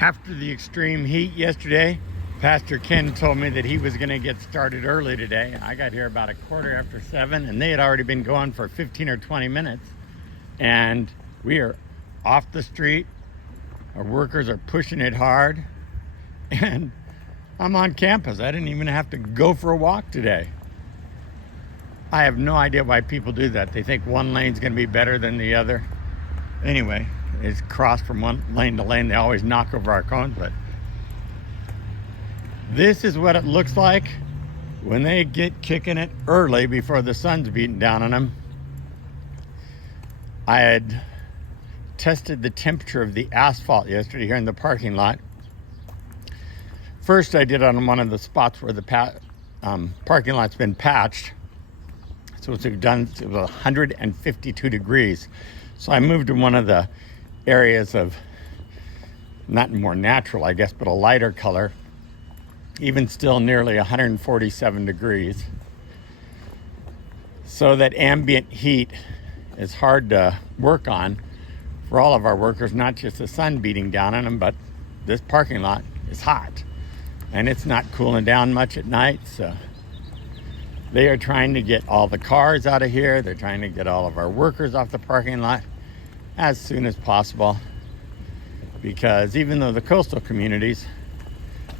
After the extreme heat yesterday, Pastor Ken told me that he was going to get started early today. I got here about 7:15, and they had already been going for 15 or 20 minutes. And we are off the street. Our workers are pushing it hard. And I'm on campus. I didn't even have to go for a walk today. I have no idea why people do that. They think one lane's going to be better than the other. Anyway, it's crossed from one lane to lane. They always knock over our cones, but this is what it looks like when they get kicking it early before the sun's beating down on them. I had tested the temperature of the asphalt yesterday here in the parking lot. First, I did it on one of the spots where the parking lot's been patched. So it was 152 degrees. So I moved to one of the areas of, not more natural, I guess, but a lighter color. Even still nearly 147 degrees. So that ambient heat is hard to work on for all of our workers, not just the sun beating down on them, but this parking lot is hot. And it's not cooling down much at night, so they are trying to get all the cars out of here. They're trying to get all of our workers off the parking lot as soon as possible, because even though the coastal communities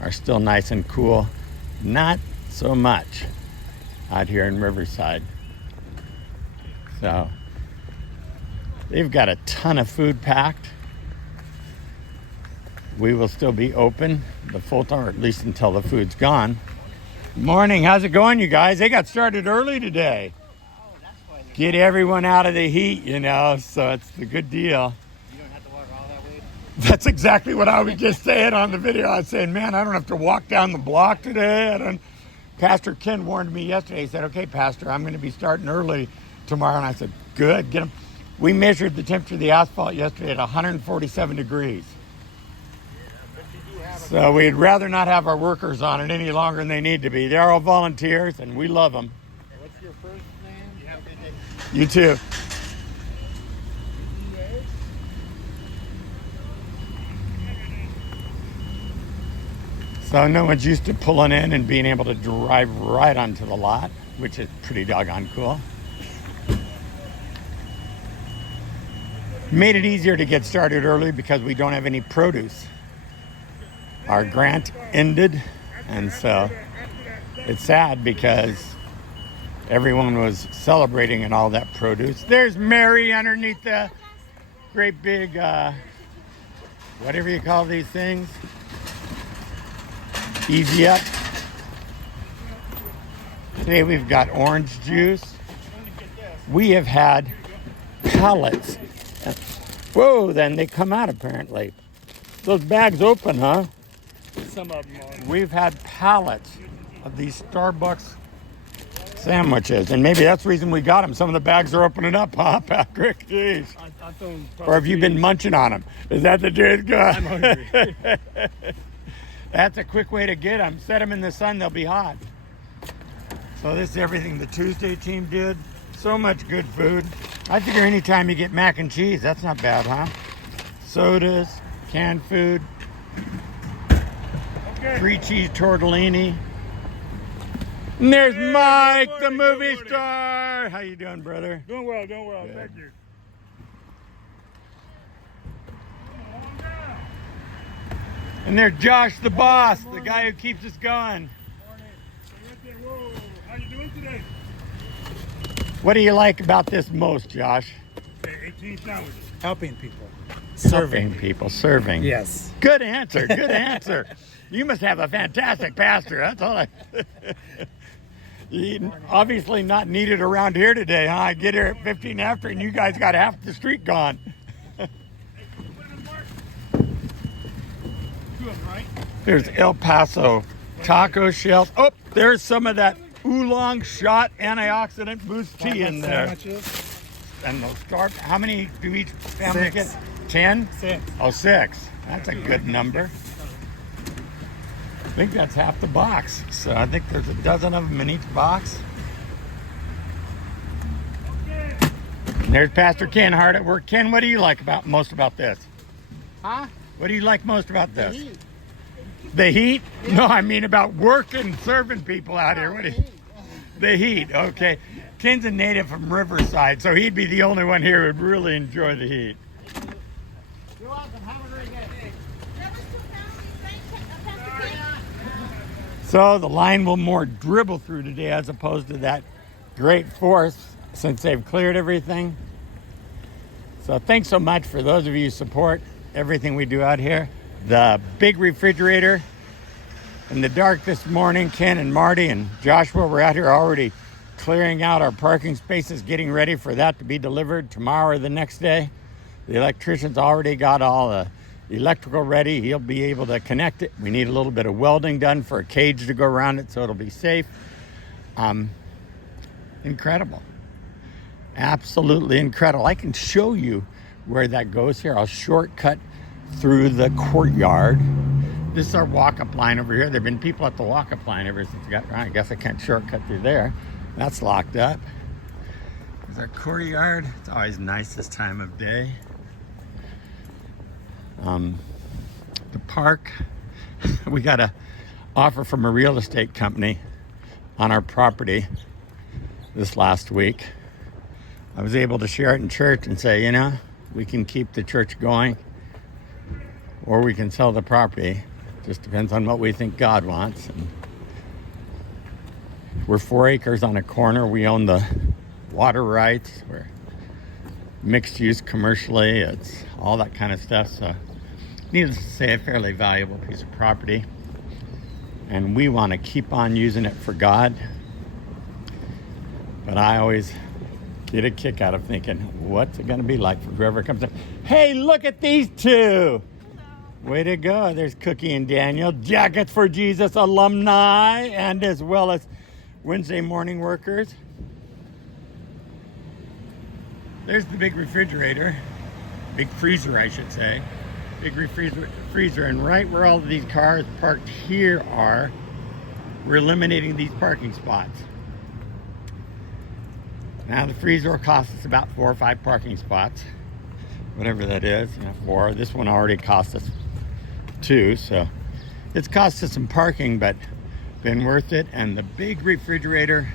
are still nice and cool, not so much out here in Riverside. So they've got a ton of food packed. We will still be open the full time, or at least until the food's gone. Morning, how's it going, you guys? They got started early today. Get everyone out of the heat, you know, so it's a good deal. You don't have to walk all that way? That's exactly what I was just saying on the video. I was saying, man, I don't have to walk down the block today. Pastor Ken warned me yesterday. He said, okay, Pastor, I'm going to be starting early tomorrow. And I said, good, get them. We measured the temperature of the asphalt yesterday at 147 degrees. So we'd rather not have our workers on it any longer than they need to be. They're all volunteers, and we love them. What's your first name? You have a good day. You too. So no one's used to pulling in and being able to drive right onto the lot, which is pretty doggone cool. Made it easier to get started early because we don't have any produce. Our grant ended, and so it's sad because everyone was celebrating and all that produce. There's Mary underneath the great big, whatever you call these things. Easy up. Today we've got orange juice. We have had pallets. Whoa, then they come out apparently. Those bags open, huh? Some of them are. We've had pallets of these Starbucks sandwiches, and maybe that's the reason we got them. Some of the bags are opening up, huh, Patrick? Jeez. Or have you been munching on them? Is that the truth? I'm hungry. That's a quick way to get them. Set them in the sun, they'll be hot. So this is everything the Tuesday team did. So much good food. I figure anytime you get mac and cheese, that's not bad, huh? Sodas, canned food. Free cheese tortellini. And there's Mike, the movie star. How you doing, brother? Doing well, Good. Thank you. And there's Josh, the boss, the guy who keeps us going. Whoa, how you doing today? What do you like about this most, Josh? 18 sandwiches. Helping people. Serving people, serving. Yes. Good answer, good answer. You must have a fantastic pastor. That's all I... Obviously not needed around here today, huh? I get here at 15 after and you guys got half the street gone. There's El Paso taco shells. Oh, there's some of that oolong shot antioxidant boost tea in there. Sandwiches. And those how many do each family 6. get? 10? 6. Oh, 6. That's a good number. I think that's half the box. So I think there's a dozen of them in each box. And there's Pastor Ken hard at work. Ken, what do you like most about this? Huh? What do you like most about The this? heat. The heat? No, I mean about working, serving people out here. What do you, the heat, okay. Ken's a native from Riverside, so he'd be the only one here who'd really enjoy the heat. You're welcome. Have a great day. That was 2 pounds, Pastor Ken? So the line will more dribble through today as opposed to that great force since they've cleared everything. So thanks so much for those of you who support everything we do out here. The big refrigerator in the dark this morning, Ken and Marty and Joshua were out here already clearing out our parking spaces, getting ready for that to be delivered tomorrow or the next day. The electrician's already got all the electrical ready. He'll be able to connect it. We need a little bit of welding done for a cage to go around it so it'll be safe. Incredible. Absolutely incredible. I can show you where that goes here. I'll shortcut through the courtyard. This is our walk-up line over here. There have been people at the walk-up line ever since we got around. I guess I can't shortcut through there. That's locked up. There's our courtyard. It's always nice this time of day. The park. We got an offer from a real estate company on our property this last week. I was able to share it in church and say, you know, we can keep the church going or we can sell the property. Just depends on what we think God wants. And we're 4 acres on a corner. We own the water rights. We're mixed use commercially. It's all that kind of stuff. So needless to say, a fairly valuable piece of property. And we want to keep on using it for God. But I always get a kick out of thinking, what's it going to be like for whoever comes in? Hey, look at these two. Way to go. There's Cookie and Daniel, Jackets for Jesus alumni, and as well as Wednesday morning workers. There's the big refrigerator, big freezer, I should say. Big freezer, and right where all of these cars parked here are, we're eliminating these parking spots. Now the freezer will cost us about 4 or 5 parking spots, whatever that is. 4. This one already cost us 2, so it's cost us some parking, but been worth it. And the big refrigerator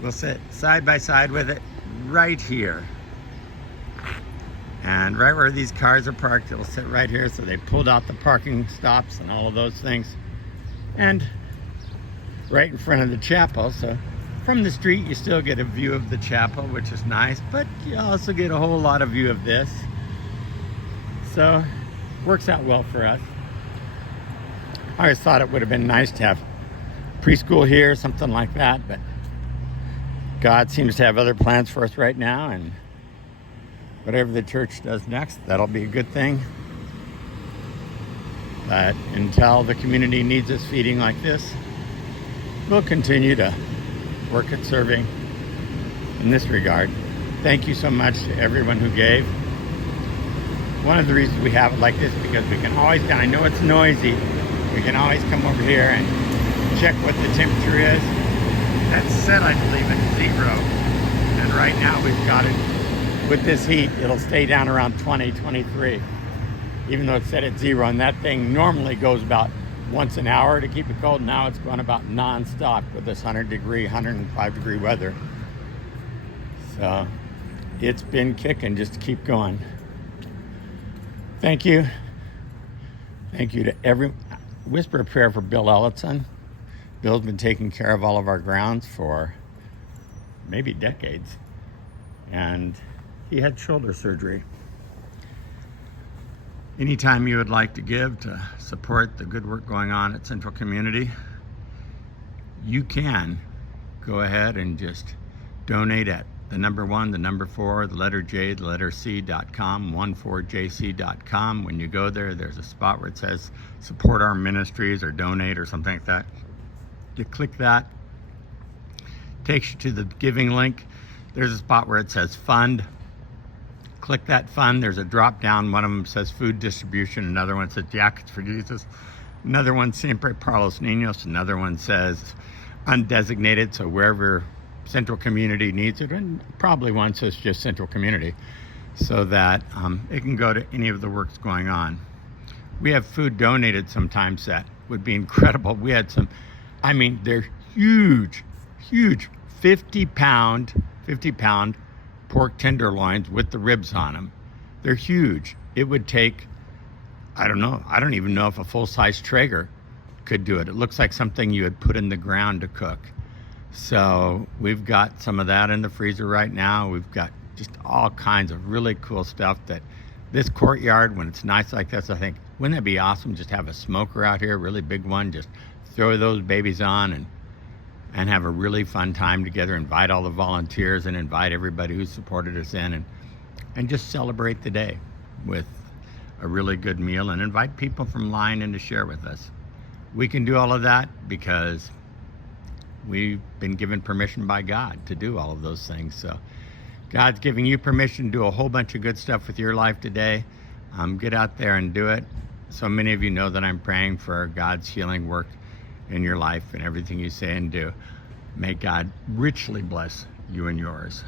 will sit side by side with it right here. And right where these cars are parked, it'll sit right here. So they pulled out the parking stops and all of those things. And right in front of the chapel. So from the street, you still get a view of the chapel, which is nice, but you also get a whole lot of view of this. So works out well for us. I always thought it would have been nice to have preschool here, something like that, but God seems to have other plans for us right now, and whatever the church does next, that'll be a good thing. But until the community needs us feeding like this, we'll continue to work at serving in this regard. Thank you so much to everyone who gave. One of the reasons we have it like this, because we can always, I know it's noisy, we can always come over here and check what the temperature is. That's set, I believe, at 0. And right now we've got it, with this heat, it'll stay down around 20, 23. Even though it's set at 0, and that thing normally goes about once an hour to keep it cold. Now it's going about non-stop with this 105 degree weather. So it's been kicking just to keep going. Thank you. Thank you to every whisper a prayer for Bill Ellison. Bill's been taking care of all of our grounds for maybe decades. And he had shoulder surgery. Anytime you would like to give to support the good work going on at Central Community, you can go ahead and just donate at the number 1, the number 4, the letter J, the letter C.com, 14jc.com. When you go there, there's a spot where it says support our ministries or donate or something like that. You click that, takes you to the giving link. There's a spot where it says fund. Click that fund. There's a drop down. One of them says food distribution. Another one says Jackets for Jesus. Another one, Siempre para los Niños. Another one says undesignated. So wherever Central Community needs it, and probably one says just Central Community, so that it can go to any of the works going on. We have food donated sometimes that would be incredible. We had some, I mean, they're huge, huge 50 pound pork tenderloins with the ribs on them. They're huge. It would take, I don't know, I don't even know if a full-size Traeger could do it. It looks like something you would put in the ground to cook. So we've got some of that in the freezer right now. We've got just all kinds of really cool stuff that this courtyard, when it's nice like this, I think, wouldn't that be awesome? Just have a smoker out here, a really big one, just throw those babies on and have a really fun time together, invite all the volunteers and invite everybody who supported us in and just celebrate the day with a really good meal and invite people from Line in to share with us. We can do all of that because we've been given permission by God to do all of those things. So God's giving you permission to do a whole bunch of good stuff with your life today. Get out there and do it. So many of you know that I'm praying for God's healing work in your life and everything you say and do. May God richly bless you and yours.